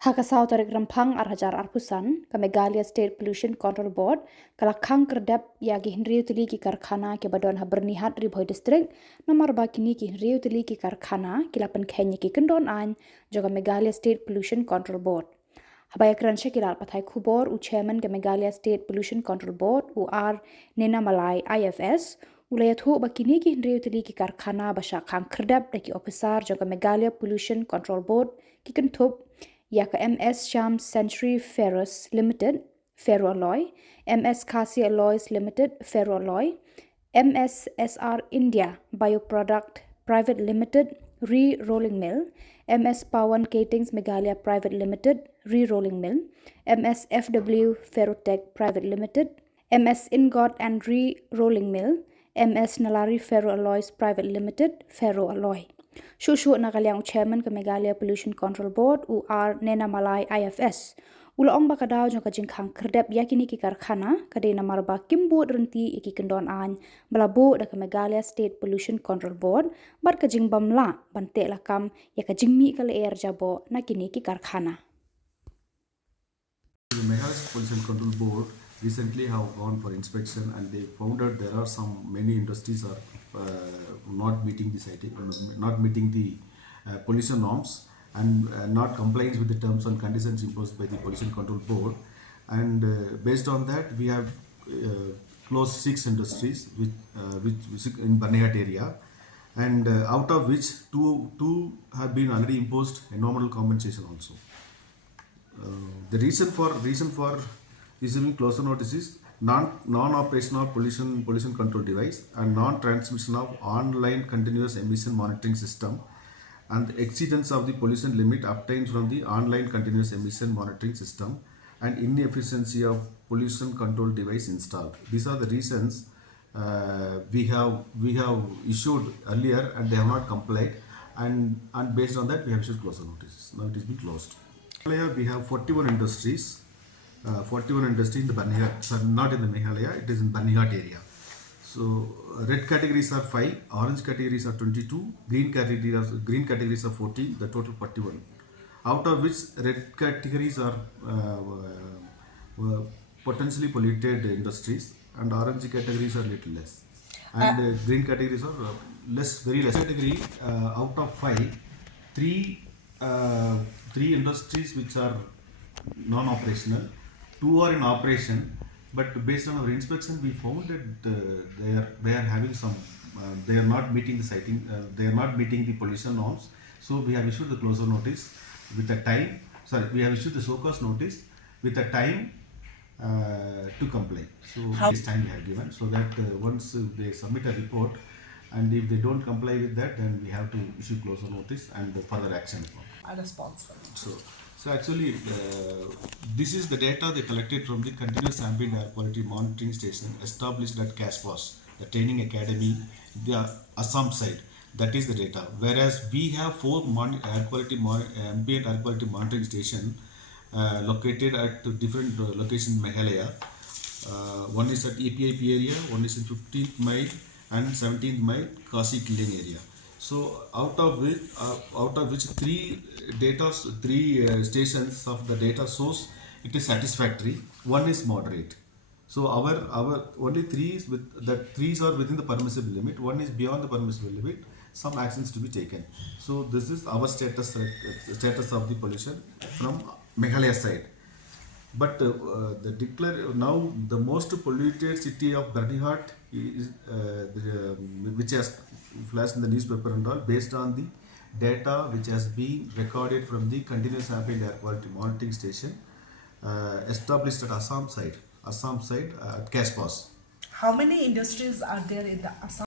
Hakasau tarik Rymphang arhajar arpusan ke Meghalaya State Pollution Control Board kala Khang Khyrdep yagi Hynriew Tylli ki Kharkhana ke badon Byrnihat Ribhoi District namarba kini ki Hynriew Tylli ki Kharkhana kila pynkhein ki kyndon an joga Meghalaya State Pollution Control Board. Haba kren kila pathai Khubor u chairman ke Meghalaya State Pollution Control Board u R Nainamalai IFS iathuh bakini ki Hynriew Tylli ki Kharkhana basha Khang Khyrdep daki ophiser joga Meghalaya Pollution Control Board ki kynthup Yaka MS Shyam Century Ferrous Limited, Ferro Alloy, MS Khasi Alloys Limited, Ferro Alloy, MS SR India Bioproduct Private Limited, Re-Rolling Mill, MS Pawan Catings Meghalaya Private Limited, Re-Rolling Mill, MS FW Ferrotech Private Limited, MS Ingot and Re-Rolling Mill, MS Nalari Ferro Alloys Private Limited, Ferro Alloy. Shushu nakaliang chairman ke Meghalaya Pollution Control Board u R Nainamalai IFS. Ula ong bakadaw jong kajing Khang Khyrdep yakini ki Kharkhana kadai namarba kimbu renti iki kyndon an balabu da ke Meghalaya State Pollution Control Board bar kajing bamla bante lakam ya kajing mi kale air jabo nakini ki Kharkhana. The Meghalaya Pollution Control Board recently have gone for inspection and they found that there are many industries are not meeting the citing, not meeting the pollution norms and not compliance with the terms and conditions imposed by the Pollution Control Board. And based on that, we have closed 6 industries which in Byrnihat area, and out of which two have been already imposed a nominal compensation also. The reason for receiving closure notice is non-operation of pollution control device and non-transmission of online continuous emission monitoring system and the exceedance of the pollution limit obtained from the online continuous emission monitoring system and inefficiency of pollution control device installed. These are the reasons we have issued earlier and they have not complied, and based on that we have issued closure notices. Now it is being closed. We have 41 industries. 41 industries in the Byrnihat, so not in the Meghalaya, it is in Byrnihat area. So red categories are 5, orange categories are 22, green categories are 14, the total 41. Out of which red categories are potentially polluted industries and orange categories are little less. And green categories are very less. Category out of 5, 3 industries which are non-operational, 2 are in operation, but based on our inspection we found that they are having some they are not meeting the citing, they are not meeting the pollution norms, so we have issued the closure notice with a time, we have issued the show cause notice with a time to comply. So this time we have given, so that once they submit a report and if they don't comply with that, then we have to issue closure notice and further action. Are responsible. So actually, this is the data they collected from the continuous ambient air quality monitoring station established at CASPOS, the training academy, the Assam side. That is the data. Whereas we have 4 ambient air quality monitoring station located at different locations in Meghalaya. One is at EPIP area, one is in 15th mile and 17th mile Khasi area. So out of which 3 stations of the data source, it is satisfactory. 1 is moderate. So our only 3 is that 3s are within the permissible limit. 1 is beyond the permissible limit. Some actions to be taken. So this is our status of the pollution from Meghalaya side. But now the most polluted city of Byrnihat is which has flashed in the newspaper and all, based on the data which has been recorded from the continuous ambient air quality monitoring station established at Assam side at CASPOS. How many industries are there in the Assam?